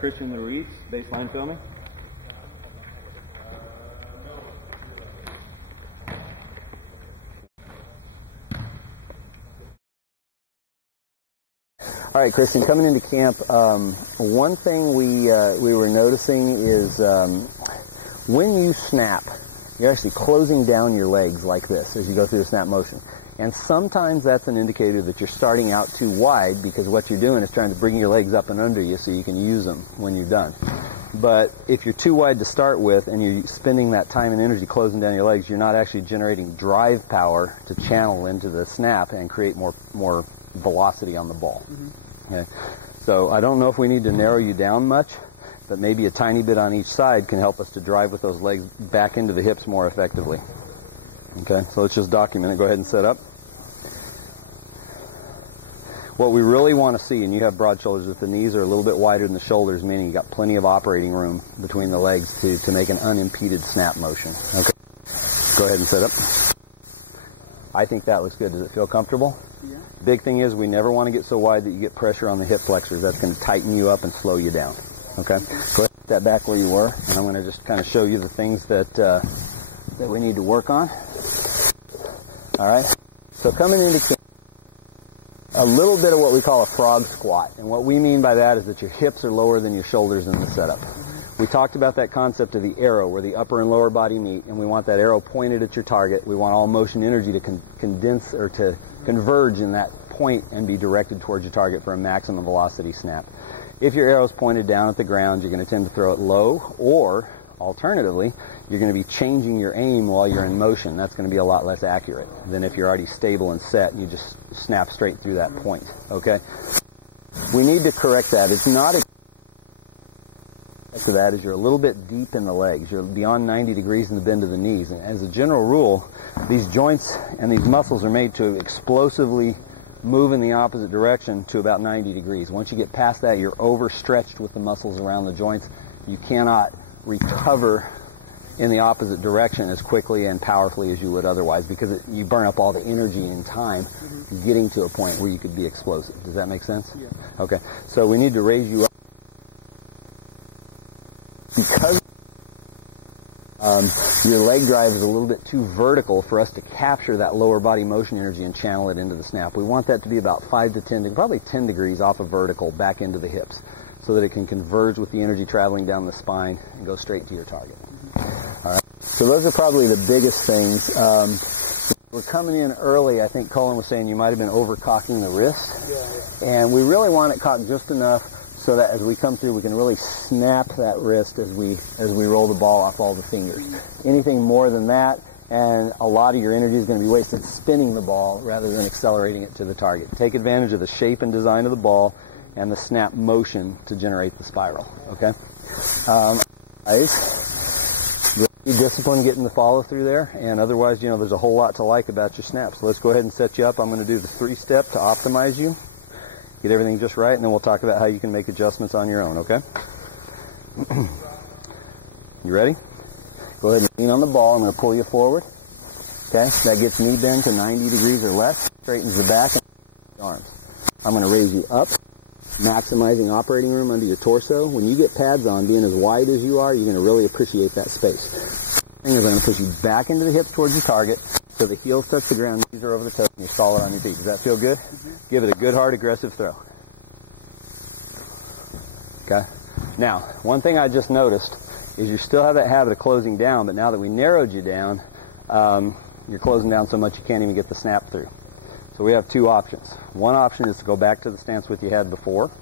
Christian the Ruiz, baseline filming. All right, Christian, coming into camp, one thing we were noticing is when you snap, you're actually closing down your legs like this as you go through the snap motion. And sometimes that's an indicator that you're starting out too wide, because what you're doing is trying to bring your legs up and under you so you can use them when you're done. But if you're too wide to start with and you're spending that time and energy closing down your legs, you're not actually generating drive power to channel into the snap and create more velocity on the ball. Okay? So I don't know if we need to narrow you down much, but maybe a tiny bit on each side can help us to drive with those legs back into the hips more effectively. Okay, so let's just document it. Go ahead and set up. What we really want to see, and you have broad shoulders, if the knees are a little bit wider than the shoulders, meaning you got plenty of operating room between the legs to make an unimpeded snap motion. Okay, go ahead and set up. I think that looks good. Does it feel comfortable? Yeah. Big thing is we never want to get so wide that you get pressure on the hip flexors. That's going to tighten you up and slow you down. Okay, go ahead and put that back where you were, and I'm going to just kind of show you the things that we need to work on. All right, so coming into camp, a little bit of what we call a frog squat. And what we mean by that is that your hips are lower than your shoulders in the setup. We talked about that concept of the arrow, where the upper and lower body meet, and we want that arrow pointed at your target. We want all motion energy to condense or to converge in that point and be directed towards your target for a maximum velocity snap. If your arrow's pointed down at the ground, you're going to tend to throw it low, or alternatively, you're going to be changing your aim while you're in motion. That's going to be a lot less accurate than if you're already stable and set and you just snap straight through that point. Okay? We need to correct that. It's not a to that is you're a little bit deep in the legs. You're beyond 90 degrees in the bend of the knees. And as a general rule, these joints and these muscles are made to explosively move in the opposite direction to about 90 degrees. Once you get past that, you're overstretched with the muscles around the joints. You cannot recover in the opposite direction as quickly and powerfully as you would otherwise, because you burn up all the energy and time getting to a point where you could be explosive. Does that make sense? Yeah. Okay. So we need to raise you up. Because your leg drive is a little bit too vertical for us to capture that lower body motion energy and channel it into the snap. We want that to be about 5 to 10, probably 10 degrees off of vertical back into the hips, so that it can converge with the energy traveling down the spine and go straight to your target. All right. So those are probably the biggest things. We're coming in early. I think Colin was saying you might have been over-cocking the wrist. Yeah. And we really want it cocked just enough so that as we come through, we can really snap that wrist as we roll the ball off all the fingers. Anything more than that, and a lot of your energy is going to be wasted spinning the ball rather than accelerating it to the target. Take advantage of the shape and design of the ball and the snap motion to generate the spiral. Okay? Be disciplined getting the follow through there, and otherwise, there's a whole lot to like about your snaps. So let's go ahead and set you up. I'm going to do the 3-step to optimize you. Get everything just right, and then we'll talk about how you can make adjustments on your own, okay? You ready? Go ahead and lean on the ball. I'm going to pull you forward. Okay? That gets knee bend to 90 degrees or less. Straightens the back and the arms. I'm going to raise you up, maximizing operating room under your torso. When you get pads on, being as wide as you are, you're going to really appreciate that space. And I'm going to push you back into the hips towards your target. So the heels touch the ground, knees are over the toes, and you're solid on your feet. Does that feel good? Give it a good, hard, aggressive throw. Okay? Now, one thing I just noticed is you still have that habit of closing down, but now that we narrowed you down, you're closing down so much you can't even get the snap through. So we have 2 options. One option is to go back to the stance with you had before.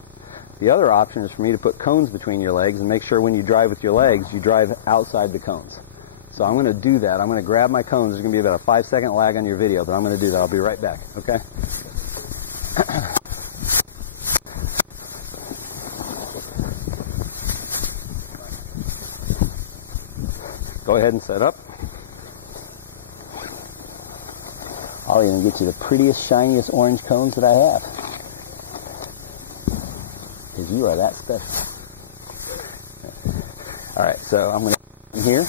The other option is for me to put cones between your legs and make sure when you drive with your legs, you drive outside the cones. So I'm going to do that. I'm going to grab my cones. There's going to be about a 5-second lag on your video, but I'm going to do that. I'll be right back, okay? Go ahead and set up. I'll even get you the prettiest, shiniest orange cones that I have. Because you are that special. All right, so I'm going to come here.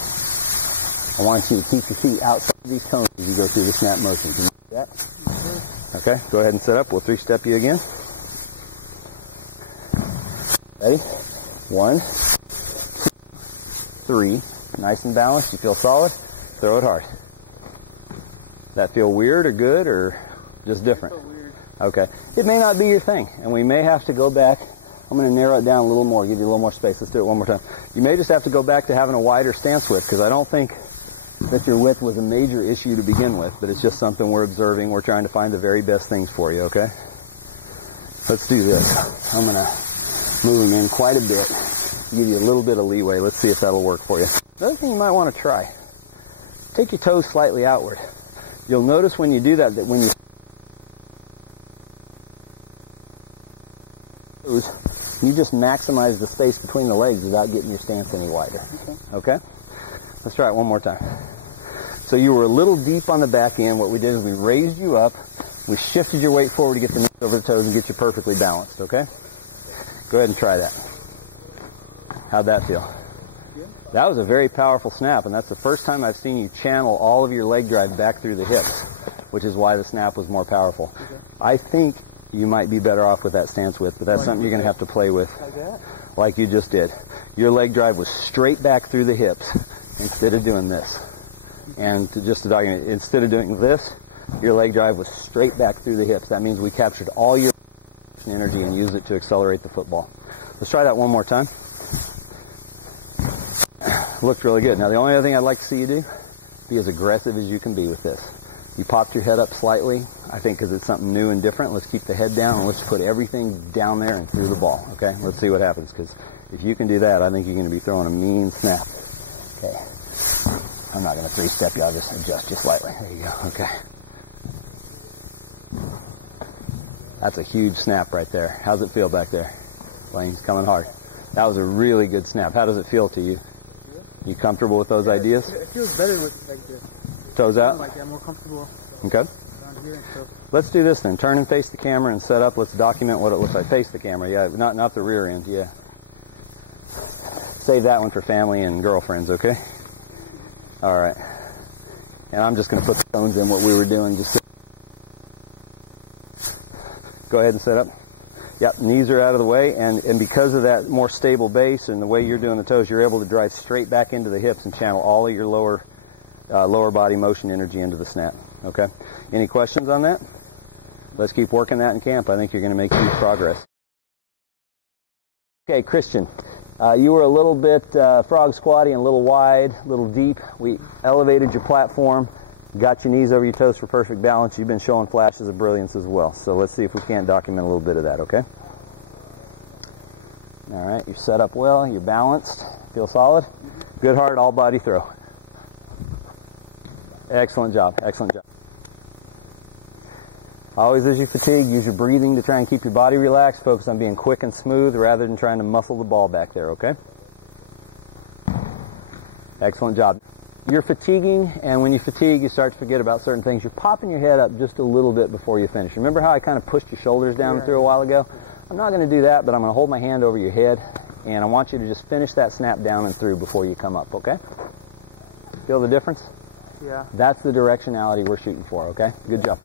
I want you to keep your feet outside of these cones as you go through the snap motion. Can you do that? Okay, go ahead and set up. We'll 3-step you again. Ready? 1, 2, 3. Nice and balanced. You feel solid? Throw it hard. That feel weird or good or just different? Weird. Okay. It may not be your thing, and we may have to go back. I'm going to narrow it down a little more, give you a little more space. Let's do it one more time. You may just have to go back to having a wider stance width, because I don't think that your width was a major issue to begin with, but it's just something we're observing. We're trying to find the very best things for you, okay? Let's do this. I'm going to move them in quite a bit, give you a little bit of leeway. Let's see if that'll work for you. Another thing you might want to try, take your toes slightly outward. You'll notice when you do that when you just maximize the space between the legs without getting your stance any wider. Okay? Let's try it one more time. So you were a little deep on the back end. What we did is we raised you up. We shifted your weight forward to get the knees over the toes and get you perfectly balanced. Okay? Go ahead and try that. How'd that feel? That was a very powerful snap, and that's the first time I've seen you channel all of your leg drive back through the hips, which is why the snap was more powerful. I think you might be better off with that stance width, but that's something you're going to have to play with like you just did. Your leg drive was straight back through the hips instead of doing this. And just to document, instead of doing this, your leg drive was straight back through the hips. That means we captured all your energy and used it to accelerate the football. Let's try that one more time. Looked really good. Now the only other thing I'd like to see you do, be as aggressive as you can be with this. You popped your head up slightly, I think because it's something new and different. Let's keep the head down and let's put everything down there and through the ball, okay? Let's see what happens, because if you can do that, I think you're going to be throwing a mean snap. Okay. I'm not going to three-step you, I'll just adjust you slightly. There you go, okay. That's a huge snap right there. How's it feel back there? Lane's coming hard. That was a really good snap. How does it feel to you? You comfortable with those ideas? It feels better with like this. Toes out? Like I'm more comfortable. Okay. Down here and stuff. Let's do this then. Turn and face the camera and set up. Let's document what it looks like. Face the camera, yeah. Not the rear end, yeah. Save that one for family and girlfriends, okay? All right. And I'm just going to put the tones in what we were doing. Just go ahead and set up. Yep, knees are out of the way, and because of that more stable base and the way you're doing the toes, you're able to drive straight back into the hips and channel all of your lower body motion energy into the snap. Okay? Any questions on that? Let's keep working that in camp. I think you're going to make huge progress. Okay, Christian, you were a little bit frog squatty and a little wide, a little deep. We elevated your platform. Got your knees over your toes for perfect balance. You've been showing flashes of brilliance as well. So let's see if we can't document a little bit of that, okay? All right, you're set up well. You're balanced. Feel solid? Good hard, all body throw. Excellent job. Excellent job. Always as you fatigue, use your breathing to try and keep your body relaxed. Focus on being quick and smooth rather than trying to muscle the ball back there, okay? Excellent job. You're fatiguing, and when you fatigue, you start to forget about certain things. You're popping your head up just a little bit before you finish. Remember how I kind of pushed your shoulders down through a while ago? I'm not going to do that, but I'm going to hold my hand over your head, and I want you to just finish that snap down and through before you come up, okay? Feel the difference? Yeah. That's the directionality we're shooting for, okay? Good job.